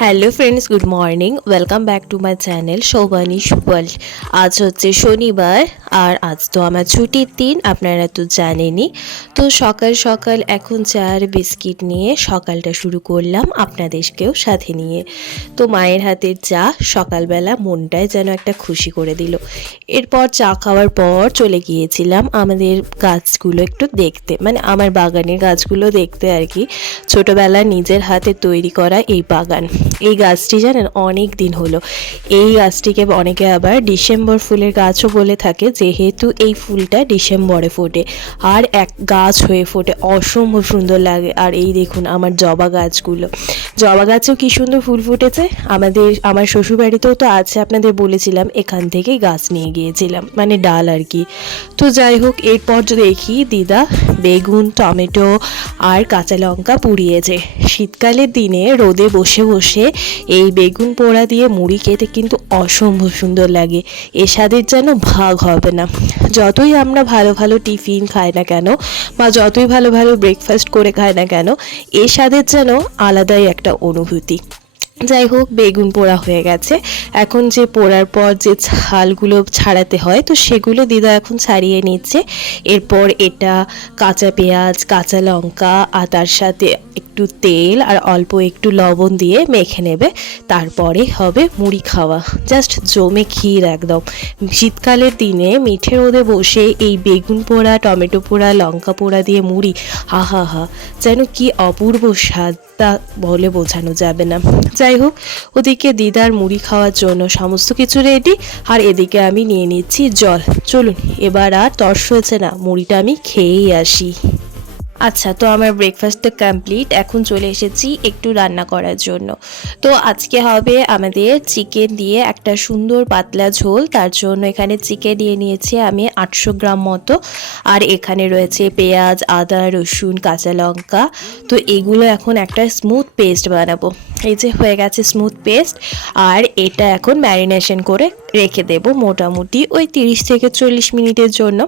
Hello friends, good morning. Welcome back to my channel Shovanish world. আজ হচ্ছে শনিবার আর আজ তো আমার ছুটির দিন, আপনারা তো জানেনই। তো সকাল সকাল এখন চা আর বিস্কিট নিয়ে সকালটা শুরু করলাম, আপনাদেরকেও সাথে নিয়ে। তো মায়ের হাতের চা সকালবেলা মনটায় যেন একটা খুশি করে দিল। এরপর চা খাওয়ার পর চলে গিয়েছিলাম আমাদের গাছগুলো একটু দেখতে, মানে আমার বাগানের গাছগুলো দেখতে আর কি। ছোটোবেলা নিজের হাতে তৈরি করা এই বাগান, এই গাছটি জানেন অনেক দিন হলো। এই গাছটিকে অনেকে আবার ডিসেম্বর ফুলের গাছও বলে থাকে, যেহেতু এই ফুলটা ডিসেম্বরে ফোটে আর এক গাছ হয়ে ফোটে, অসম্ভব সুন্দর লাগে। আর এই দেখুন আমার জবা গাছগুলো, জবা গাছেও কি সুন্দর ফুল ফুটেছে। আমার শ্বশুরবাড়িতেও তো আছে, আপনাদের বলেছিলাম, এখান থেকেই গাছ নিয়ে গিয়েছিলাম, মানে ডাল আর কি। তো যাই হোক, এরপর দেখি দিদা বেগুন, টমেটো আর কাঁচা লঙ্কা পুড়িয়েছে। শীতকালের দিনে রোদে বসে বসে এই বেগুন পোড়া দিয়ে মুড়ি খেতে কিন্তু অসম্ভব সুন্দর লাগে। এ স্বাদের যেন ভাগ হবে না। যতই আমরা ভালো ভালো টিফিন খাই না কেন বা যতই ভালো ভালো ব্রেকফাস্ট করে খাই না কেন, এ স্বাদের যেন আলাদাই একটা অনুভূতি। যাই হোক, বেগুন পোড়া হয়ে গেছে। এখন যে পোড়ার পর যে ছালগুলো ছাড়াতে হয়, তো সেগুলো দিদা এখন ছাড়িয়ে নিচ্ছে। এরপর এটা কাঁচা পেঁয়াজ, কাঁচা লঙ্কা আর তার সাথে একটু তেল আর অল্প একটু লবণ দিয়ে মেখে নেবে। তারপরে হবে মুড়ি খাওয়া, জাস্ট জমে ক্ষীর একদম। শীতকালের দিনে মিঠে রোদে বসে এই বেগুন পোড়া, টমেটো পোড়া, লঙ্কা পোড়া দিয়ে মুড়ি, হা হা, যেন কি অপূর্ব স্বাদ, তা বলে বোঝানো যাবে না। যাই হোক, ওদিকে দিদার মুড়ি খাওয়ার জন্য সমস্ত কিছু রেডি, আর এদিকে আমি নিয়ে নিচ্ছি জল। চলুন, এবার আর তর্স হয়েছে না, মুড়িটা আমি খেয়েই আসি। আচ্ছা, তো আমার ব্রেকফাস্টটা কমপ্লিট, এখন চলে এসেছি একটু রান্না করার জন্য। তো আজকে হবে আমাদের চিকেন দিয়ে একটা সুন্দর পাতলা ঝোল। তার জন্য এখানে চিকেন নিয়ে নিয়েছি আমি 800 গ্রাম মতো, আর এখানে রয়েছে পেঁয়াজ, আদা, রসুন, কাঁচা লঙ্কা। তো এগুলো এখন একটা স্মুথ পেস্ট বানাবো। এই যে হয়ে গেছে স্মুথ পেস্ট, আর এটা এখন ম্যারিনেশন করে রেখে দেব মোটামুটি ওই 30 থেকে 40 মিনিটের জন্য।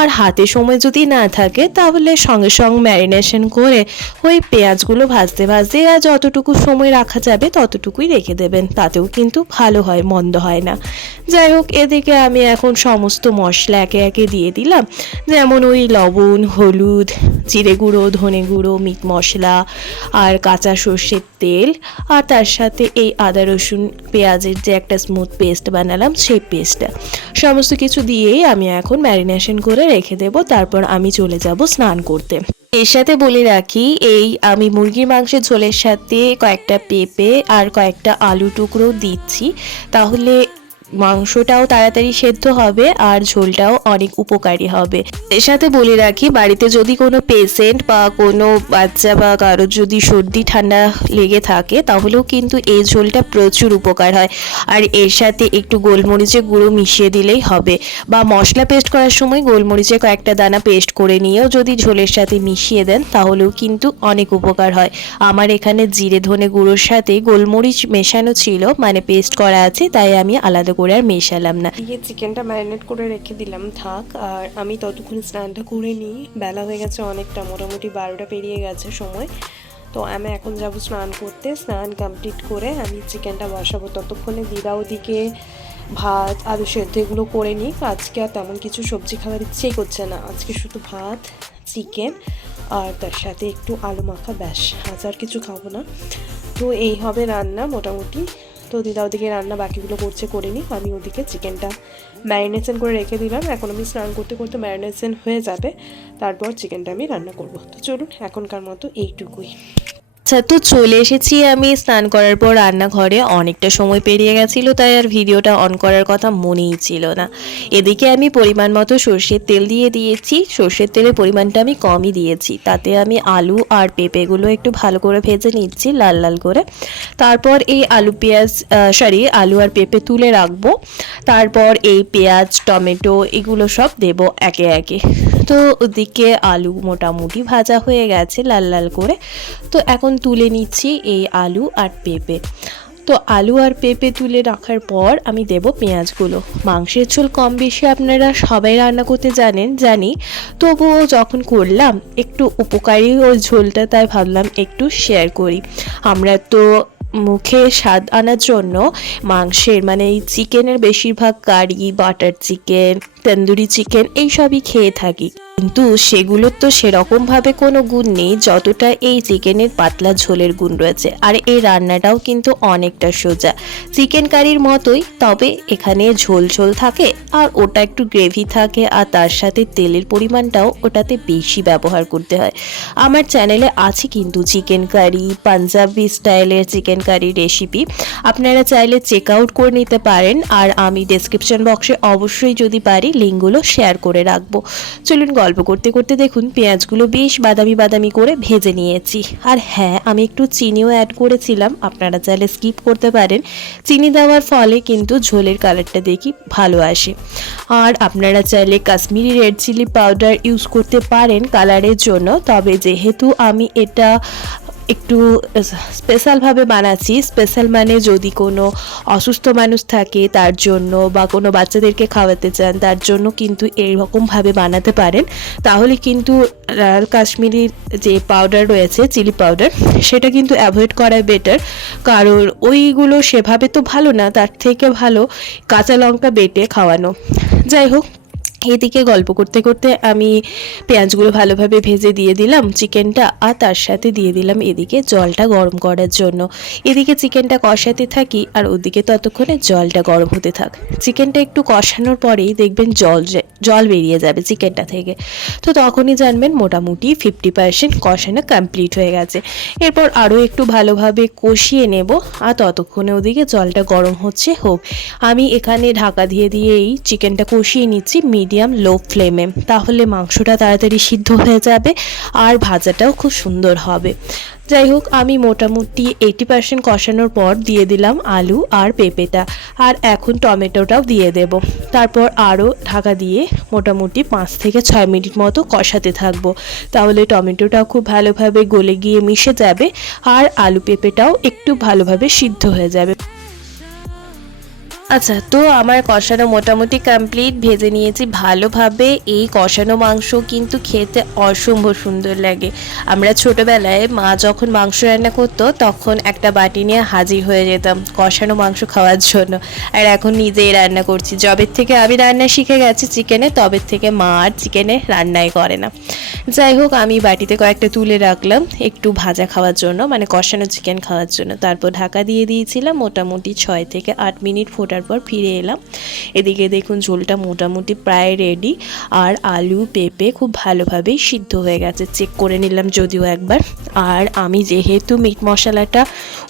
আর হাতে সময় যদি না থাকে তাহলে সঙ্গে সঙ্গে ম্যারিনেশন করে ওই পেঁয়াজগুলো ভাজতে ভাজতে আর যতটুকু সময় রাখা যাবে ততটুকুই রেখে দেবেন, তাতেও কিন্তু ভালো হয়, মন্দ হয় না। যাই হোক, এদিকে আমি এখন সমস্ত মশলা একে একে দিয়ে দিলাম, যেমন ওই লবণ, হলুদ, জিরে গুঁড়ো, ধনে গুঁড়ো, মিট মশলা আর কাঁচা সর্ষের তেল, আর তার সাথে এই আদা রসুন পেঁয়াজের যে একটা স্মুথ পেস্ট বানালাম, সেই পেস্টটা সমস্ত কিছু দিয়েই আমি এখন ম্যারিনেশন করে রেখে দেব। তারপর আমি চলে যাব স্নান করতে। এর সাথে বলে রাখি, এই আমি মুরগির মাংসের ঝোলের সাথে কয়েকটা পেঁপে আর কয়েকটা আলু টুকরো দিচ্ছি, তাহলে মাংসটাও তাড়াতাড়ি সেদ্ধ হবে আর ঝোলটাও অনেক উপকারী হবে। এর সাথে বলে রাখি, বাড়িতে যদি কোনো পেশেন্ট বা কোনো বাচ্চা বা কারোর যদি সর্দি ঠান্ডা লেগে থাকে, তাহলেও কিন্তু এই ঝোলটা প্রচুর উপকার হয়। আর এর সাথে একটু গোলমরিচের গুঁড়ো মিশিয়ে দিলেই হবে, বা মশলা পেস্ট করার সময় গোলমরিচের কয়েকটা দানা পেস্ট করে নিয়েও যদি ঝোলের সাথে মিশিয়ে দেন, তাহলেও কিন্তু অনেক উপকার হয়। আমার এখানে জিরে ধনে গুঁড়োর সাথে গোলমরিচ মেশানো ছিল, মানে পেস্ট করা আছে, তাই আমি আলাদা করে আর মেশালাম না। দিয়ে চিকেনটা ম্যারিনেট করে রেখে দিলাম থাক, আর আমি ততক্ষণ স্নানটা করে নিই। বেলা হয়ে গেছে অনেকটা, মোটামুটি 12টা পেরিয়ে গেছে সময়। তো আমি এখন যাব স্নান করতে। স্নান কমপ্লিট করে আমি চিকেনটা বসাবো, ততক্ষণে দিদা ওদিকে ভাত, আলু সেদ্ধ এগুলো করে নিই। আজকে আর তেমন কিছু সবজি খাবার ইচ্ছেই করছে না, আজকে শুধু ভাত, চিকেন আর তার সাথে একটু আলু মাখা, ব্যাস, আর কিছু খাবো না। তো এই হবে রান্না মোটামুটি। তো দিদা ওদিকে রান্না বাকিগুলো করছে, করে নিই। আমি ওদিকে চিকেনটা ম্যারিনেশন করে রেখে দিলাম, এখন আমি স্নান করতে করতে ম্যারিনেশন হয়ে যাবে, তারপর চিকেনটা আমি রান্না করব। তো চলুন, এখনকার মতো এইটুকুই। আচ্ছা, তো চলে এসেছি আমি স্নান করার পর রান্নাঘরে। অনেকটা সময় পেরিয়ে গেছিলো, তাই আর ভিডিওটা অন করার কথা মনেই ছিল না। এদিকে আমি পরিমাণ মতো সর্ষের তেল দিয়ে দিয়েছি, সর্ষের তেলের পরিমাণটা আমি কমই দিয়েছি। তাতে আমি আলু আর পেঁপেগুলো একটু ভালো করে ভেজে নিচ্ছি লাল লাল করে। তারপর এই আলু আর পেঁপে তুলে রাখবো। তারপর এই পেঁয়াজ, টমেটো এগুলো সব দেব একে একে। তো ওদিকে আলু মোটামুটি ভাজা হয়ে গেছে লাল লাল করে। তো এখন তুলে নিচ্ছি এই আলু আর পেঁপে। তো আলু আর পেঁপে তুলে রাখার পর আমি দেব পেঁয়াজগুলো। মাংসের ঝোল কম বেশি আপনারা সবাই রান্না করতে জানি, তবুও যখন করলাম একটু উপকারী ওই ঝোলটা, তাই ভাবলাম একটু শেয়ার করি। আমরা তো মুখে স্বাদ আনার জন্য মাংসের মানে এই চিকেনের বেশিরভাগ কারি, বাটার চিকেন, তন্দুরি চিকেন এইসবই খেয়ে থাকি, কিন্তু সেগুলোর তো সেরকমভাবে কোনো গুণ নেই যতটা এই চিকেনের পাতলা ঝোলের গুণ রয়েছে। আর এই রান্নাটাও কিন্তু অনেকটা সোজা, চিকেন কারির মতোই, তবে এখানে ঝোল ঝোল থাকে আর ওটা একটু গ্রেভি থাকে, আর তার সাথে তেলের পরিমাণটাও ওটাতে বেশি ব্যবহার করতে হয়। আমার চ্যানেলে আছে কিন্তু চিকেন কারি, পাঞ্জাবি স্টাইলের চিকেন কারি রেসিপি, আপনারা চাইলে চেক আউট করে নিতে পারেন। আর আমি ডেসক্রিপশন বক্সে অবশ্যই যদি পারি লিঙ্কগুলো শেয়ার করে রাখবো। চলুন গল্প করতে করতে দেখুন পেঁয়াজগুলো বেশ বাদামি বাদামি করে ভেজে নিয়েছি। আর হ্যাঁ, আমি একটু চিনিও অ্যাড করেছিলাম, আপনারা চাইলে স্কিপ করতে পারেন। চিনি দেওয়ার ফলে কিন্তু ঝোলের কালারটা দেখি ভালো আসে। আর আপনারা চাইলে Kashmiri red chilli powder use করতে পারেন কালারের জন্য, তবে যেহেতু আমি এটা একটু স্পেশালভাবে বানাচ্ছি, স্পেশাল মানে যদি কোনো অসুস্থ মানুষ থাকে তার জন্য বা কোনো বাচ্চাদেরকে খাওয়াতে চান তার জন্য কিন্তু এইরকমভাবে বানাতে পারেন, তাহলে কিন্তু লাল কাশ্মীরির যে পাউডার রয়েছে চিলি পাউডার সেটা কিন্তু অ্যাভয়েড করাই বেটার, কারণ ওইগুলো সেভাবে তো ভালো না, তার থেকে ভালো কাঁচা লঙ্কা বেটে খাওয়ানো। যাই হোক, এদিকে গল্প করতে করতে আমি পেঁয়াজগুলো ভালোভাবে ভেজে দিয়ে দিলাম চিকেনটা, আর তার সাথে দিয়ে দিলাম এদিকে জলটা গরম করার জন্য। এদিকে চিকেনটা কষাতে থাকি আর ওদিকে ততক্ষণে জলটা গরম হতে থাক। চিকেনটা একটু কষানোর পরেই দেখবেন জল বেরিয়ে যাবে চিকেনটা থেকে, তো তখনই জানবেন মোটামুটি 50% কষানো কমপ্লিট হয়ে গেছে। এরপর আরও একটু ভালোভাবে কষিয়ে নেব, আর ততক্ষণে ওদিকে জলটা গরম হচ্ছে হোক। আমি এখানে ঢাকা দিয়ে দিয়েই চিকেনটা কষিয়ে নিচ্ছি মিডিয়াম লো ফ্লেমে, তাহলে মাংসটা তাড়াতাড়ি সিদ্ধ হয়ে যাবে আর ভাজাটাও খুব সুন্দর হবে। যাই হোক, আমি মোটামুটি 80% কষানোর পর দিয়ে দিলাম আলু আর পেঁপেটা, আর এখন টমেটোটাও দিয়ে দেব। তারপর আরও ঢাকা দিয়ে মোটামুটি 5 থেকে 6 মিনিট মতো কষাতে থাকবো, তাহলে টমেটোটাও খুব ভালোভাবে গলে গিয়ে মিশে যাবে আর আলু পেঁপেটাও একটু ভালোভাবে সিদ্ধ হয়ে যাবে। আচ্ছা, তো আমার কষানো মোটামুটি কমপ্লিট, ভেজে নিয়েছি ভালোভাবে। এই কষানো মাংস কিন্তু খেতে অসম্ভব সুন্দর লাগে। আমরা ছোটোবেলায় মা যখন মাংস রান্না করতো তখন একটা বাটি নিয়ে হাজির হয়ে যেতাম কষানো মাংস খাওয়ার জন্য, আর এখন নিজেই রান্না করছি। যবের থেকে আমি রান্না শিখে গেছি চিকেনে, তবের থেকে মা আর চিকেনে রান্নাই করে না। যাই হোক, আমি বাটিতে কয়েকটা তুলে রাখলাম একটু ভাজা খাওয়ার জন্য, মানে কষানো চিকেন খাওয়ার জন্য। তারপর ঢাকা দিয়ে দিয়েছিলাম মোটামুটি 6 থেকে 8 মিনিট ফোটার পর ফিরে এলাম। এদিকে দেখুন ঝোলটা মোটামুটি প্রায় রেডি, আর আলু পেঁপে খুব ভালোভাবেই সিদ্ধ হয়ে গেছে, চেক করে নিলাম যদিও একবার। আর আমি যেহেতু মিট মশলাটা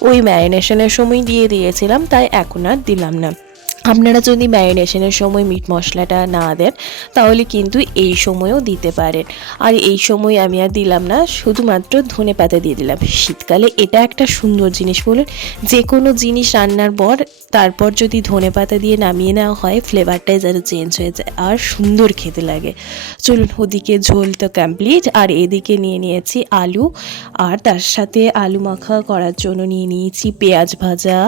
ওই ম্যারিনেশনের সময় দিয়ে দিয়েছিলাম, তাই এখন আর দিলাম না। আপনারা যদি ম্যারিনেশনের সময় মিট মশলাটা না দেন তাহলে কিন্তু এই সময়ও দিতে পারেন। আর এই সময় আমি আর দিলাম না, শুধুমাত্র ধনে পাতা দিয়ে দিলাম। শীতকালে এটা একটা সুন্দর জিনিস, বলুন, যে কোনো জিনিস রান্নার পর তারপর যদি ধনে পাতা দিয়ে নামিয়ে নেওয়া হয় ফ্লেভারটাই যেন চেঞ্জ হয়ে যায় আর সুন্দর খেতে লাগে। চলুন, ওদিকে ঝোল তো কমপ্লিট, আর এদিকে নিয়ে নিয়েছি আলু, আর তার সাথে আলু মাখা করার জন্য নিয়ে নিয়েছি পেঁয়াজ ভাজা,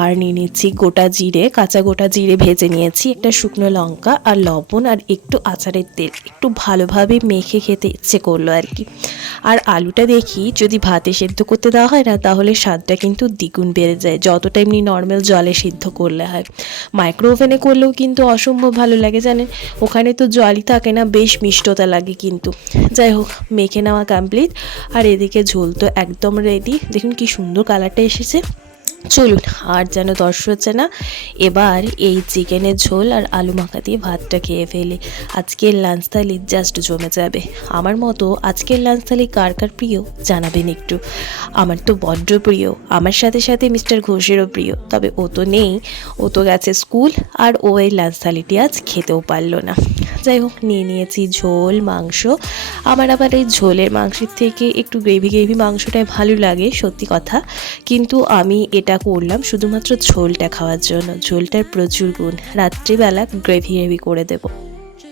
আর নিয়ে নিচ্ছি গোটা জিরে, কাঁচা গোটা জিরে ভেজে নিয়েছি, একটা শুকনো লঙ্কা আর লবণ আর একটু আচারের তেল, একটু ভালোভাবে মেখে খেতে ইচ্ছে করলো আর কি। আর আলুটা দেখি যদি ভাতে সেদ্ধ করতে দেওয়া হয় না তাহলে স্বাদটা কিন্তু দ্বিগুণ বেড়ে যায়, যতটা এমনি নর্মাল জলে সিদ্ধ করলে হয়। মাইক্রো ওভেনে করলেও কিন্তু অসম্ভব ভালো লাগে জানেন, ওখানে তো জলই থাকে না, বেশ মিষ্টতা লাগে কিন্তু। যাই হোক, মেখে নেওয়া কমপ্লিট, আর এদিকে ঝোল তো একদম রেডি, দেখুন কি সুন্দর কালারটা এসেছে। চলুন, আর যেন দর্শ হচ্ছে না, এবার এই চিকেনের ঝোল আর আলু মাখা দিয়ে ভাতটা খেয়ে ফেলি। আজকের লাঞ্চ থালি জাস্ট জমে যাবে। আমার মতো আজকের লাঞ্চ থালি কার কার প্রিয় জানাবেন একটু। আমার তো বড্ড প্রিয়, আমার সাথে সাথে মিস্টার ঘোষেরও প্রিয়, তবে ও তো নেই, ও তো গেছে স্কুল, আর ও এই লাঞ্চ থালিটি আজ খেতেও পারলো না। যাই হোক, নিয়ে নিয়েছি ঝোল মাংস। আমার আবার এই ঝোলের মাংসের থেকে একটু গ্রেভি গ্রেভি মাংসটাই ভালো লাগে সত্যি কথা, কিন্তু আমি এটা করলাম শুধুমাত্র ঝোলটা খাওয়ার জন্য। ঝোলটার প্রচুর গুণ, রাত্রিবেলা গ্রেভি গ্রেভি করে দেবো।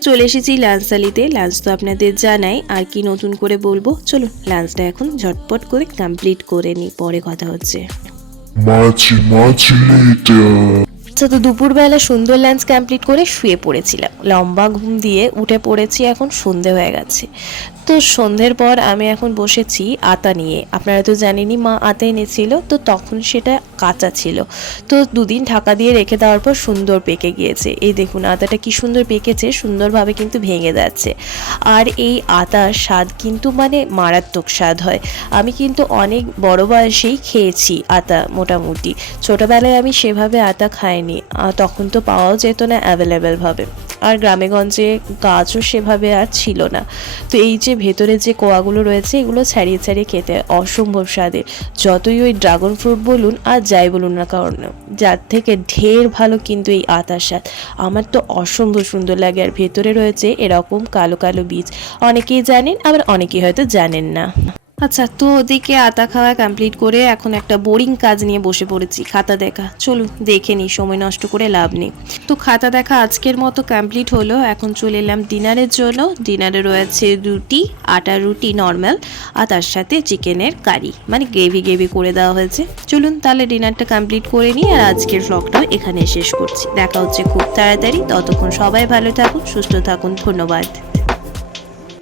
চলে এসেছি লাঞ্চ থালিতে। লাঞ্চ তো আপনাদের জানাই, আর কি নতুন করে বলবো। চলুন লাঞ্চটা এখন ঝটপট করে কমপ্লিট করে নিই, পরে কথা হচ্ছে। আচ্ছা, তো দুপুরবেলা সুন্দর লাঞ্চ কমপ্লিট করে শুয়ে পড়েছিলাম। লম্বা ঘুম দিয়ে উঠে পড়েছি, এখন সন্ধে হয়ে গেছে। তো সন্ধ্যের পর আমি এখন বসেছি আতা নিয়ে। আপনারা তো জানেনই মা আতা এনেছিল, তো তখন সেটা কাঁচা ছিল। তো দুদিন ঢাকা দিয়ে রেখে দেওয়ার পর সুন্দর পেকে গিয়েছে। এই দেখুন আতাটা কি সুন্দর পেকেছে, সুন্দরভাবে কিন্তু ভেঙে যাচ্ছে। আর এই আতার স্বাদ কিন্তু মানে মারাত্মক স্বাদ হয়। আমি কিন্তু অনেক বড় বয়সেই খেয়েছি আতা মোটামুটি। ছোটোবেলায় আমি সেভাবে আতা খাইনি, তখন তো পাওয়াও যেত না অ্যাভেলেবেলভাবে। আর গ্রামেগঞ্জে গাছও সেভাবে আর ছিল না। তো এই যে ভেতরে যে কোয়াগুলো রয়েছে এগুলো ছাড়িয়ে ছাড়িয়ে খেতে অসম্ভব স্বাদে। যতই ওই ড্রাগন ফ্রুট বলুন আর যাই বলুন না কারণ, যার থেকে ঢের ভালো কিন্তু এই আতার স্বাদ। আমার তো অসম্ভব সুন্দর লাগে। আর ভেতরে রয়েছে এরকম কালো কালো বীজ। অনেকেই জানেন, আবার অনেকেই হয়তো জানেন না। আচ্ছা, তো ওদিকে আতা খাওয়া কমপ্লিট করে এখন একটা বোরিং কাজ নিয়ে বসে পড়েছি, খাতা দেখা। চলুন দেখে নিই, সময় নষ্ট করে লাভ নেই। তো খাতা দেখা আজকের মতো কমপ্লিট হলো। এখন চলে এলাম ডিনারের জন্য। ডিনারে রয়েছে রুটি, আটার রুটি নর্মাল, আর তার সাথে চিকেনের কারি, মানে গ্রেভি গ্রেভি করে দেওয়া হয়েছে। চলুন তাহলে ডিনারটা কমপ্লিট করে নিই, আর আজকের ভ্লগটাও এখানে শেষ করছি। দেখা হচ্ছে খুব তাড়াতাড়ি, ততক্ষণ সবাই ভালো থাকুন, সুস্থ থাকুন, ধন্যবাদ।